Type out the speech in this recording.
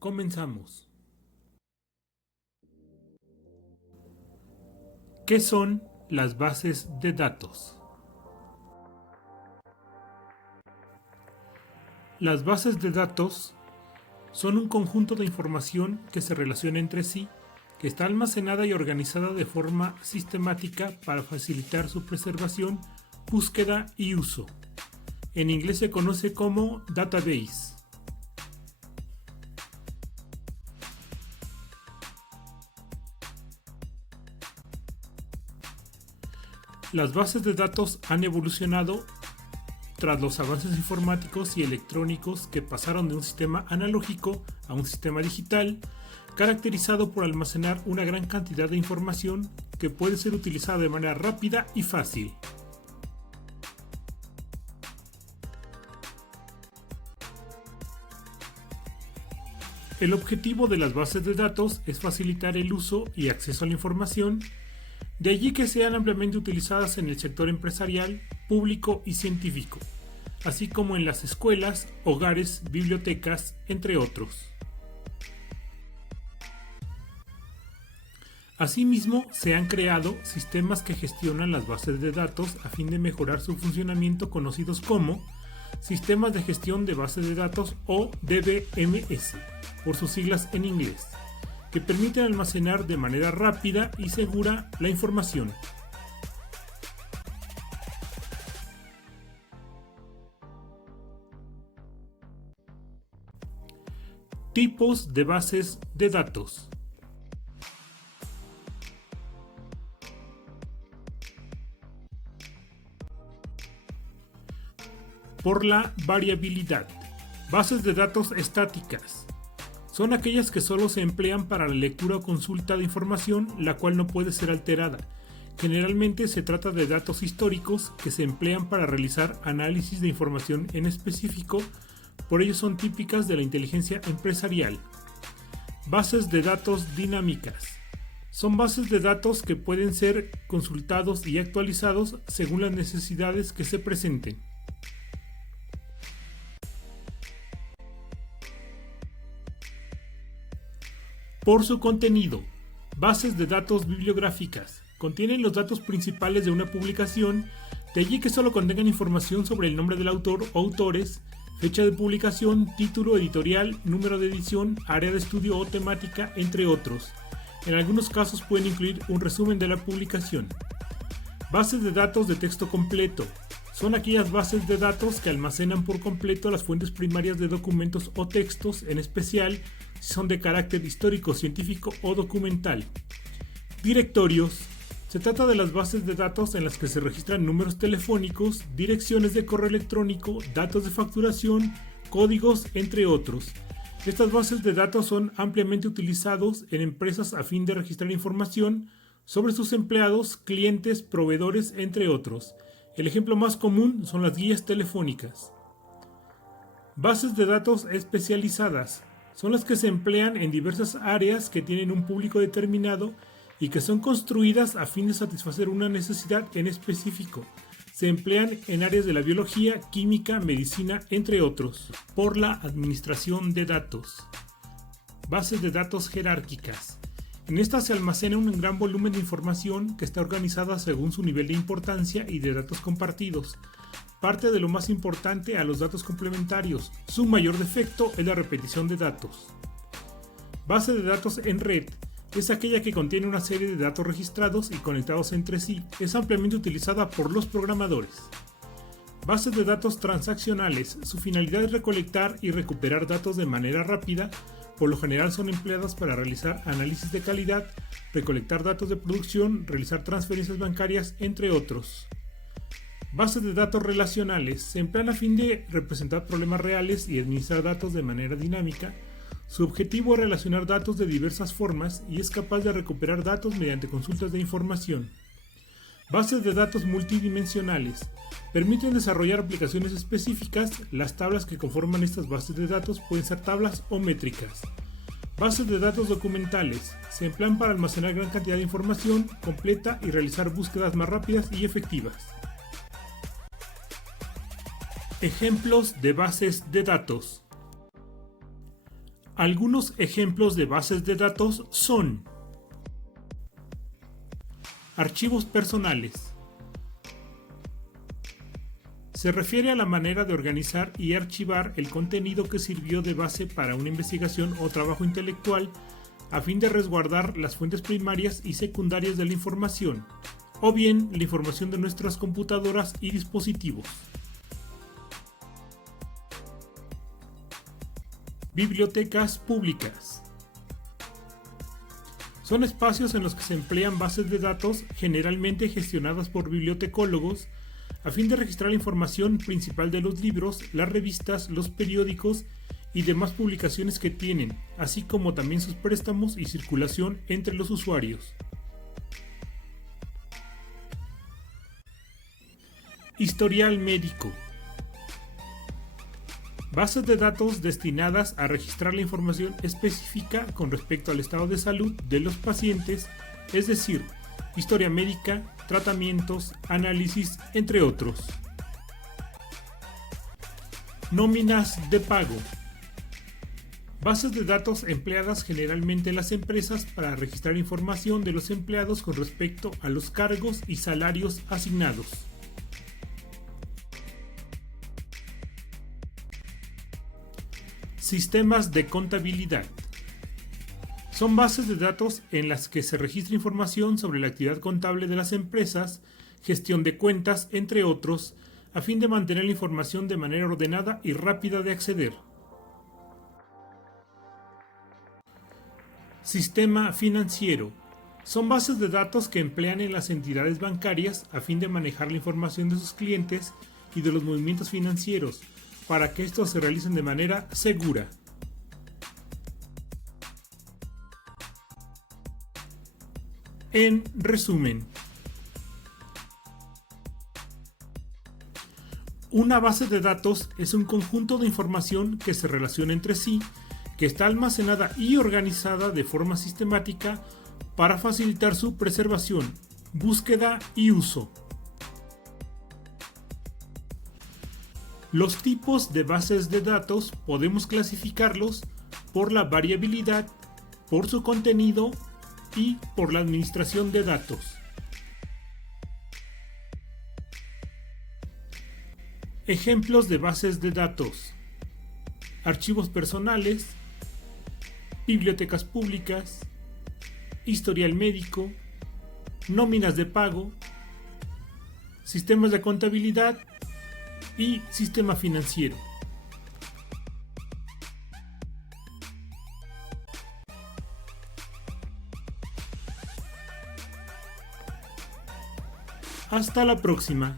Comenzamos. ¿Qué son las bases de datos? Las bases de datos son un conjunto de información que se relaciona entre sí, que está almacenada y organizada de forma sistemática para facilitar su preservación, búsqueda y uso. En inglés se conoce como database. Las bases de datos han evolucionado tras los avances informáticos y electrónicos que pasaron de un sistema analógico a un sistema digital, caracterizado por almacenar una gran cantidad de información que puede ser utilizada de manera rápida y fácil. El objetivo de las bases de datos es facilitar el uso y acceso a la información, de allí que sean ampliamente utilizadas en el sector empresarial, público y científico, así como en las escuelas, hogares, bibliotecas, entre otros. Asimismo, se han creado sistemas que gestionan las bases de datos a fin de mejorar su funcionamiento, conocidos como Sistemas de Gestión de Bases de Datos o DBMS, por sus siglas en inglés, que permiten almacenar de manera rápida y segura la información. Tipos de bases de datos. Por la variabilidad. Bases de datos estáticas. Son aquellas que solo se emplean para la lectura o consulta de información, la cual no puede ser alterada. Generalmente se trata de datos históricos que se emplean para realizar análisis de información en específico, por ello son típicas de la inteligencia empresarial. Bases de datos dinámicas. Son bases de datos que pueden ser consultados y actualizados según las necesidades que se presenten. Por su contenido, bases de datos bibliográficas. Contienen los datos principales de una publicación, de allí que solo contengan información sobre el nombre del autor o autores, fecha de publicación, título editorial, número de edición, área de estudio o temática, entre otros. En algunos casos pueden incluir un resumen de la publicación. Bases de datos de texto completo. Son aquellas bases de datos que almacenan por completo las fuentes primarias de documentos o textos, en especial si son de carácter histórico, científico o documental. Directorios. Se trata de las bases de datos en las que se registran números telefónicos, direcciones de correo electrónico, datos de facturación, códigos, entre otros. Estas bases de datos son ampliamente utilizados en empresas a fin de registrar información sobre sus empleados, clientes, proveedores, entre otros. El ejemplo más común son las guías telefónicas. Bases de datos especializadas. Son las que se emplean en diversas áreas que tienen un público determinado y que son construidas a fin de satisfacer una necesidad en específico. Se emplean en áreas de la biología, química, medicina, entre otros. Por la administración de datos. Bases de datos jerárquicas. En estas se almacena un gran volumen de información que está organizada según su nivel de importancia y de datos compartidos. Parte de lo más importante a los datos complementarios. Su mayor defecto es la repetición de datos. Base de datos en red. Es aquella que contiene una serie de datos registrados y conectados entre sí. Es ampliamente utilizada por los programadores. Bases de datos transaccionales. Su finalidad es recolectar y recuperar datos de manera rápida. Por lo general son empleadas para realizar análisis de calidad, recolectar datos de producción, realizar transferencias bancarias, entre otros. Bases de datos relacionales. Se emplean a fin de representar problemas reales y administrar datos de manera dinámica. Su objetivo es relacionar datos de diversas formas y es capaz de recuperar datos mediante consultas de información. Bases de datos multidimensionales. Permiten desarrollar aplicaciones específicas. Las tablas que conforman estas bases de datos pueden ser tablas o métricas. Bases de datos documentales. Se emplean para almacenar gran cantidad de información completa y realizar búsquedas más rápidas y efectivas. Ejemplos de bases de datos. Algunos ejemplos de bases de datos son archivos personales. Se refiere a la manera de organizar y archivar el contenido que sirvió de base para una investigación o trabajo intelectual a fin de resguardar las fuentes primarias y secundarias de la información, o bien la información de nuestras computadoras y dispositivos. Bibliotecas públicas. Son espacios en los que se emplean bases de datos generalmente gestionadas por bibliotecólogos a fin de registrar la información principal de los libros, las revistas, los periódicos y demás publicaciones que tienen, así como también sus préstamos y circulación entre los usuarios. Historial médico. Bases de datos destinadas a registrar la información específica con respecto al estado de salud de los pacientes, es decir, historia médica, tratamientos, análisis, entre otros. Nóminas de pago. Bases de datos empleadas generalmente en las empresas para registrar información de los empleados con respecto a los cargos y salarios asignados. Sistemas de contabilidad. Son bases de datos en las que se registra información sobre la actividad contable de las empresas, gestión de cuentas, entre otros, a fin de mantener la información de manera ordenada y rápida de acceder. Sistema financiero. Son bases de datos que emplean en las entidades bancarias a fin de manejar la información de sus clientes y de los movimientos financieros, para que estos se realicen de manera segura. En resumen, una base de datos es un conjunto de información que se relaciona entre sí, que está almacenada y organizada de forma sistemática para facilitar su preservación, búsqueda y uso. Los tipos de bases de datos podemos clasificarlos por la variabilidad, por su contenido y por la administración de datos. Ejemplos de bases de datos: archivos personales, bibliotecas públicas, historial médico, nóminas de pago, sistemas de contabilidad y sistema financiero. Hasta la próxima.